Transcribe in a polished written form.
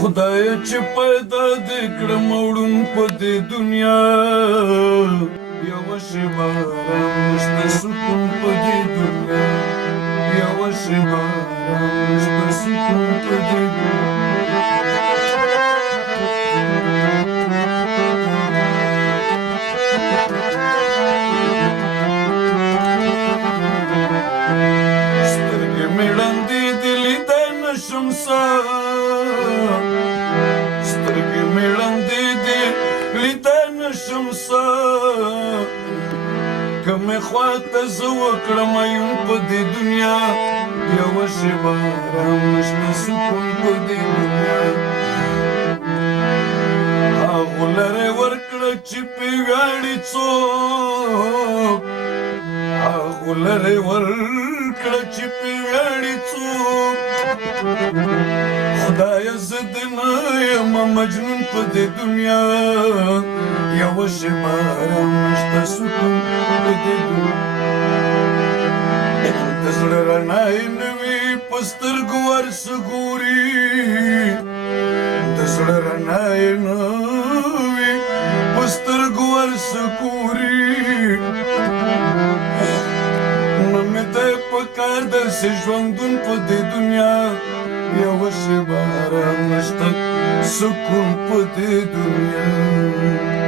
خدای چې پیدا دې کړم وړون په دې دنیا یوه شېبه ارام نشته سکون په دې دنیا یوه شېبه ارام نشته سکون په دې دنیا سترګې مې ړندې دي لیدی نشم سترګې مې ړندې دي لیدی نشم که مې خواته زه وکړم عیون په دې دنیا یوه شېبه ارام نشته سکون په دې دنیا هغو لرې ورکړه چې پې ویاړي څوک هغو لرې ورکړه چې پې ویاړي څوک خدایه زه د نه یم مجنون په دې دنیا یوه شېبه ارام نشته سکون په دې دنیا د زړه رڼا یې نه وي په سترګو هر څه ګوري د زړه رڼا یې نه وي په سترګو هر څه ګوري نو مې ته پکار داسې ژوندون په دې دنیا یوه شېبه ارام نشته سکون په دې دنیا